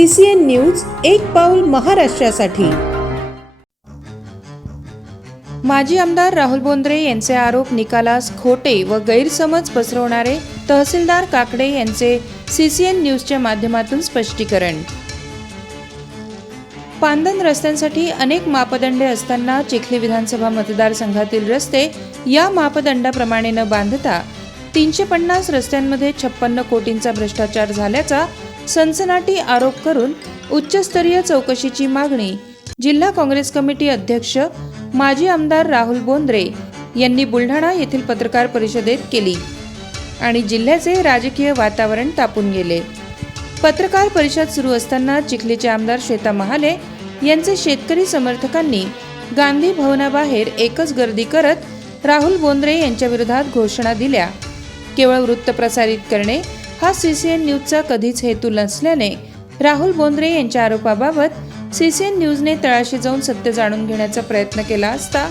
C C N news एक पाऊल महाराष्ट्रासाठी. माजी आमदार राहुल बोंद्रे यांचे आरोप निकालास खोटे व गैरसमज पसरवणारे तहसीलदार काकडे यांचे सी सी एन न्यूजच्या माध्यमातून स्पष्टीकरण. पांदन रस्त्यांसाठी अनेक मापदंडे असताना चिखली विधानसभा मतदारसंघातील रस्ते या मापदंडाप्रमाणे न बांधता तीनशे पन्नास रस्त्यांमध्ये छप्पन्न कोटींचा भ्रष्टाचार झाल्याचा सनसनाटी आरोप करून उच्चस्तरीय चौकशीची मागणी जिल्हा काँग्रेस कमिटी अध्यक्ष माजी आमदार राहुल बोंद्रे यांनी बुलढाणा येथील पत्रकार परिषदेत केली आणि जिल्ह्याचे राजकीय वातावरण तापून गेले. पत्रकार परिषद सुरू असताना चिखलीचे आमदार श्वेता महाले यांचे शेतकरी समर्थकांनी गांधी भवनाबाहेर एकच गर्दी करत राहुल बोंद्रे यांच्या विरोधात घोषणा दिल्या. केवळ वृत्त प्रसारित करणे हा सीसीएन न्यूजचा कधीच हेतू नसल्याने राहुल बोंद्रे यांच्या आरोपाबाबत सीसीएन न्यूजने तळाशी जाऊन सत्य जाणून घेण्याचा प्रयत्न केला असता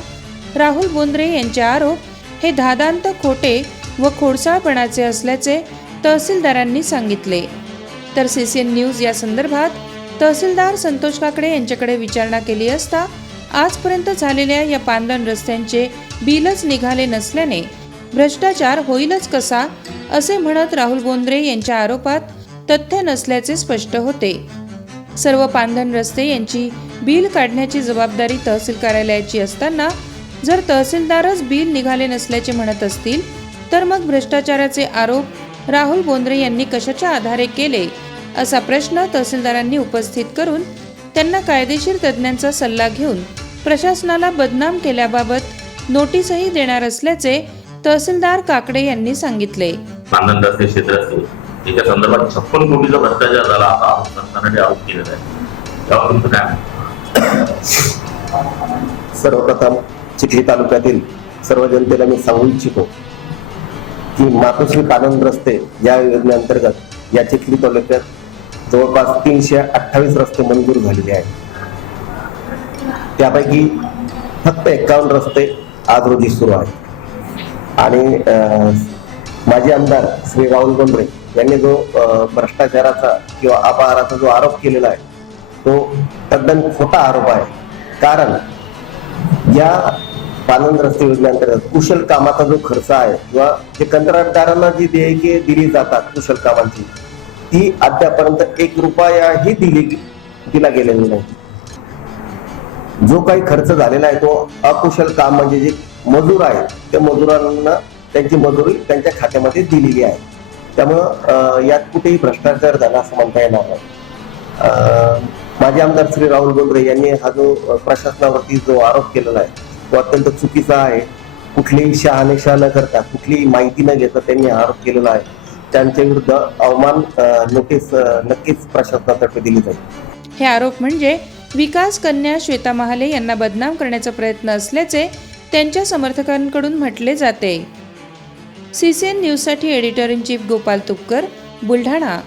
राहुल बोंद्रे यांचे आरोप हे धादांत खोटे व खोडसाळपणाचे असल्याचे तहसीलदारांनी सांगितले. तर सीसीएन न्यूज या संदर्भात तहसीलदार संतोष काकडे यांच्याकडे विचारणा केली असता आजपर्यंत झालेल्या या पांदण रस्त्यांचे बिलच निघाले नसल्याने भ्रष्टाचार होईलच कसा असे म्हणत राहुल बोंद्रे यांच्या आरोपात तथ्य नसल्याचे स्पष्ट होते. सर्व पांधन रस्ते यांची बिल काढण्याची जबाबदारी तहसील कार्यालयाची असताना जर तहसीलदारच बिल निघाले नसल्याचे म्हणत असतील तर मग भ्रष्टाचाराचे आरोप राहुल बोंद्रे यांनी कशाच्या आधारे केले असा प्रश्न तहसीलदारांनी उपस्थित करून त्यांना कायदेशीर तज्ज्ञांचा सल्ला घेऊन प्रशासनाला बदनाम केल्याबाबत नोटीसही देणार असल्याचे तहसीलदार काकडे यांनी सांगितले. रस्ते क्षेत्र असतील त्याच्या संदर्भात छप्पन कोटीचा भ्रष्टाचार झाला असा आरोप शासनाने आरोप केलेला आहे. त्यावर तुमचं काय सर्वप्रथम चिखली तालुक्यातील सर्व जनतेला मी सांगू इच्छितो की मातोश्री पानंद रस्ते या योजनेअंतर्गत या चिखली तालुक्यात जवळपास तीनशे अठ्ठावीस रस्ते मंजूर झालेले आहेत. त्यापैकी फक्त एक्कावन्न रस्ते आज रोजी सुरू आहेत. आणि अं, माजी आमदार श्री राहुल बोंद्रे यांनी जो भ्रष्टाचाराचा किंवा अपहाराचा जो आरोप केलेला आहे तो तद्दन खोटा आरोप आहे. कारण या पानंद रस्ते योजनेअंतर्गत कुशल कामाचा जो खर्च आहे किंवा जे कंत्राटदारांना जी देयके दिली जातात कुशल कामांची ती अद्यापर्यंत एक रुपयाही दिली दिला गेलेली नाही. जो काही खर्च झालेला आहे तो अकुशल काम म्हणजे जे मजूर आहेत. त्या मजुरांना त्यांची मजुरी त्यांच्या खात्यामध्ये दिलेली आहे. त्यामुळं यात कुठेही भ्रष्टाचार झाला असं म्हणता येणार नाही. माजी आमदार श्री राहुल बोंद्रे यांनी हा जो प्रशासनावरती जो आरोप केलेला आहे तो अत्यंत चुकीचा आहे. कुठलीही शहानिशा न करता कुठलीही माहिती न घेता त्यांनी आरोप केलेला आहे. त्यांच्या विरुद्ध अवमान नोटीस नक्कीच प्रशासनातर्फे दिली जाईल. हे आरोप म्हणजे विकास कन्या श्वेता महाले यांना बदनाम करण्याचा प्रयत्न असल्याचे त्यांच्या समर्थकांकडून म्हटले जाते. सीसीएन न्यूजसाठी editor in chief Gopal Tupkar Buldhana.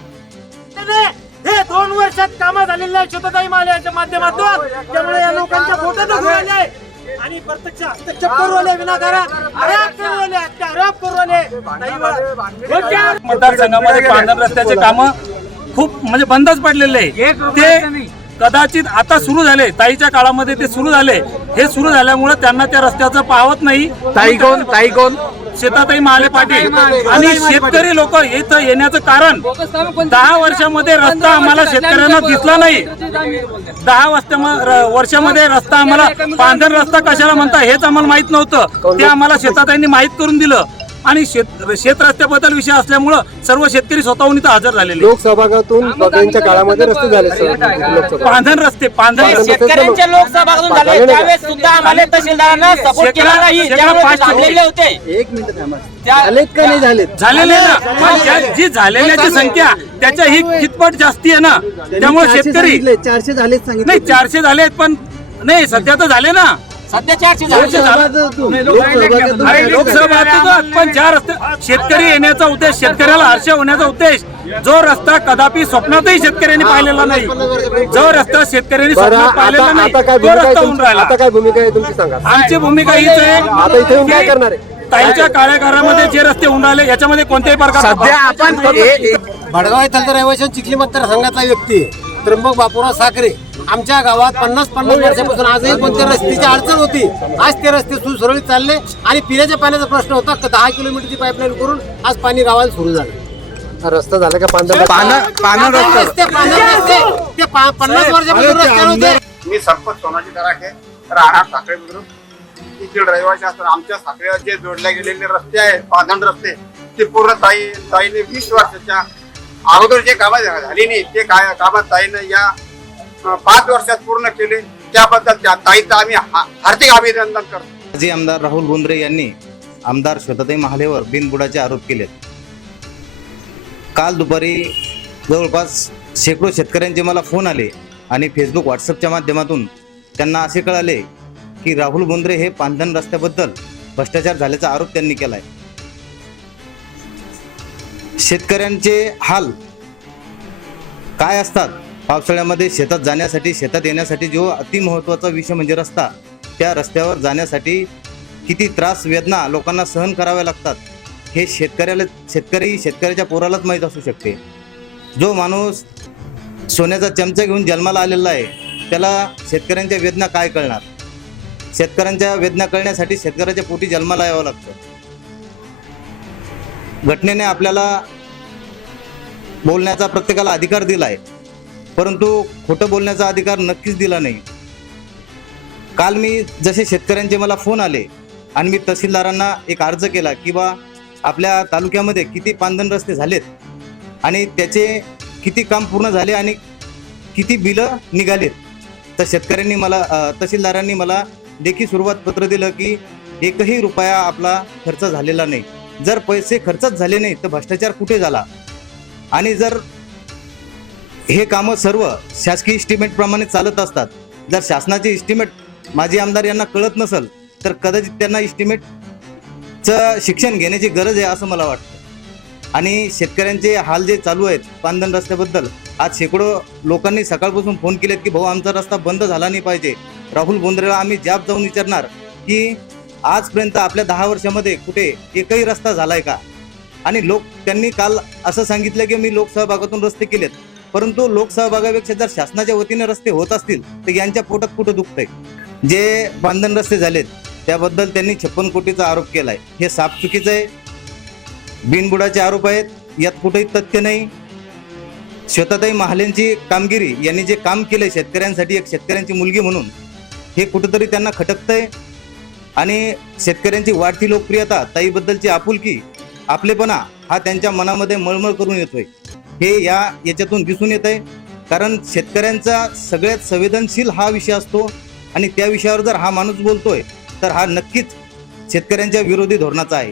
हे दोन वर्षात कामं झालेले आहे छोटताई मालयाच्या माध्यमातून. त्यामुळे या लोकांच्या फोटो दाखवू राहिले. आणि प्रत्यक्ष हस्तक्षेप करू राहिले विनाकारण आरोप करू हत्या आरोप करू खोट्या मतदारसंघामध्ये पांढर रस्त्याचे काम खूप म्हणजे बंदच पडलेले आहे. ते कदाचित आता सुरू झाले ताईच्या काळामध्ये ते सुरू झाले. हे सुरू झाल्यामुळे त्यांना त्या रस्त्याचं पावत नाही. ताई कोण? ताई कोण? शेताताई महाले पाटील. आणि शेतकरी लोक इथं येण्याचं कारण दहा वर्षामध्ये रस्ता आम्हाला शेतकऱ्यांना दिसला नाही. दहा वर्षा वर्षामध्ये रस्ता आम्हाला पांढर रस्ता कशाला म्हणता हेच आम्हाला माहीत नव्हतं. ते आम्हाला शेताताईंनी माहीत करून दिलं. आणि शेत शेत रस्त्याबद्दल विषय असल्यामुळं सर्व शेतकरी स्वतःहून इथं हजर झालेले लोकसभागातून त्यांच्या काळामध्ये रस्ते झाले लोकसभा. पांढर रस्ते पांढर रस्ते. शेतकऱ्यांच्या लोकसभागातून झाले त्यावेळेस सुद्धा आम्हाला तहसीलदारांना सपोर्ट केला नाही त्यामुळे थांबलेले होते. एक मिनिट थांबा. त्या- झालेत का नाही झालेत? झालेले ना. पण ज्या- जी झालेल्याची संख्या त्याच्या ही कितपट जास्ती आहे ना त्यामुळे शेतकरी चारशे झालेत सांगितले. नाही चारशे झालेत पण नाही सध्या तर झाले ना. सध्या चारशे झाले. अरे. लोकसभा पण ज्या रस्ते शेतकरी येण्याचा उद्देश शेतकऱ्याला हर्ष होण्याचा उद्देश जो रस्ता कदापि स्वप्नातही शेतकऱ्यांनी पाहिलेला नाही जो रस्ता शेतकऱ्यांनी बरं स्वप्नात पाहिलेला नाही आता काय तो भूमिका आहे रस्ता होऊन तुमची? राहिला आता काय भूमिका आहे तुमची सांगा आमची भूमिका हीच आहे आता इथे येऊन काय की करणार आहे? ताईच्या काळ्याकारामध्ये जे रस्ते होऊन राहिले याच्यामध्ये कोणत्याही प्रकार सध्या आपण भडगाव येथील तर रहिवासी चिखली मतदारसंघातला व्यक्ती आहे त्र्यंबक बापूराव साखरे. आमच्या गावात पन्नास पन्नास वर्षापासून आजही कोणत्या रस्त्याची अडचण होती? आज ते रस्ते सुरळीत चालले आणि पिण्याच्या पाण्याचा प्रश्न होता. दहा किलोमीटरची पाईपलाईन करून आज पाणी गावाला सुरू झालं. हा रस्ता झाला का रस्ते? ते पन्नास वर्षापासून रस्ते नव्हते मी सरपंच सोनाजी कराके राहणार साखळे बुद्रुक येथील रहिवासी असताना आमच्या साखळ्यावर जे जोडले गेलेले रस्ते आहेत पांधण रस्ते. ते पूर्ण ताई ताईने वीस वर्षाच्या अगोदर जे कामं झाली नाही ते काय कामं ताईनं या पाच वर्षात पूर्ण केले त्याबद्दल त्या ताईचं आम्ही हार्दिक अभिनंदन करतो. माजी आमदार राहुल बोंद्रे यांनी आमदार श्वेताताई महालेवर बिनबुडाचे आरोप केले काल दुपारी जवळपास शेकडो शेतकऱ्यांचे मला फोन आले आणि फेसबुक व्हॉट्सअपच्या माध्यमातून त्यांना असे कळाले की राहुल बोंद्रे हे पांधन रस्त्याबद्दल भ्रष्टाचार झाल्याचा आरोप त्यांनी केला आहे शेतकऱ्यांचे हाल काय असतात? पावसाळ्यामध्ये शेतात जाण्यासाठी शेतात येण्यासाठी जो अतिमहत्वाचा विषय म्हणजे रस्ता त्या रस्त्यावर जाण्यासाठी किती त्रास वेदना लोकांना सहन कराव्या लागतात हे शेतकऱ्याला शेतकरी शेतकऱ्याच्या पोरालाच माहीत असू शकते. जो माणूस सोन्याचा चमचा घेऊन जन्माला आलेला आहे त्याला शेतकऱ्यांच्या वेदना काय कळणार? शेतकऱ्यांच्या वेदना कळण्यासाठी शेतकऱ्याच्या पोटी जन्माला यावं लागतं. घटनेने आपल्याला बोलण्याचा प्रत्येकाला अधिकार दिला आहे परंतु खोटं बोलण्याचा अधिकार नक्कीच दिला नाही. काल मी जसे शेतकऱ्यांचे मला फोन आले आणि मी तहसीलदारांना एक अर्ज केला की बा आपल्या तालुक्यामध्ये किती पांधन रस्ते झालेत आणि त्याचे किती काम पूर्ण झाले आणि किती बिलं निघालेत. तर शेतकऱ्यांनी मला तहसीलदारांनी मला लेखी सुरुवात पत्र दिलं की एकही रुपया आपला खर्च झालेला नाही. जर पैसे खर्चच झाले नाही तर भ्रष्टाचार कुठे झाला? आणि जर हे कामं सर्व शासकीय इस्टिमेटप्रमाणे चालत असतात जर शासनाचे इस्टिमेट माजी आमदार यांना कळत नसेल तर कदाचित त्यांना इस्टिमेटचं शिक्षण घेण्याची गरज आहे असं मला वाटतं. आणि शेतकऱ्यांचे हाल जे चालू आहेत पांधन रस्त्याबद्दल आज शेकडो लोकांनी सकाळपासून फोन केलेत की भाऊ आमचा रस्ता बंद झाला नाही पाहिजे. राहुल बोंद्रेला आम्ही जाब जाऊन विचारणार की आजपर्यंत आपल्या दहा वर्षामध्ये कुठे एकही रस्ता झालाय का? आणि लोक त्यांनी काल असं सांगितलं की मी लोकसहभागातून रस्ते केलेत. परंतु लोकसहभागापेक्षा जर शासनाच्या वतीने रस्ते होत असतील तर यांच्या पोटात कुठं दुखतंय? जे बांधण रस्ते झालेत त्याबद्दल त्यांनी छप्पन कोटीचा आरोप केलाय. हे साफ चुकीचं आहे. बिनबुडाचे आरोप आहेत. यात कुठेही तथ्य नाही. शेतातही महालेंची कामगिरी यांनी जे काम केले शेतकऱ्यांसाठी एक शेतकऱ्यांची मुलगी म्हणून हे कुठंतरी त्यांना खटकतंय. आणि शेतकऱ्यांची वाढती लोकप्रियता ताईबद्दलची आपुलकी आपलेपणा हा त्यांच्या मनामध्ये मळमळ करून येतोय. हे या याच्यातून दिसून येत आहे कारण शेतकऱ्यांचा सगळ्यात संवेदनशील हा विषय असतो आणि त्या विषयावर जर हा माणूस बोलतोय तर हा नक्कीच शेतकऱ्यांच्या विरोधी धोरणाचा आहे.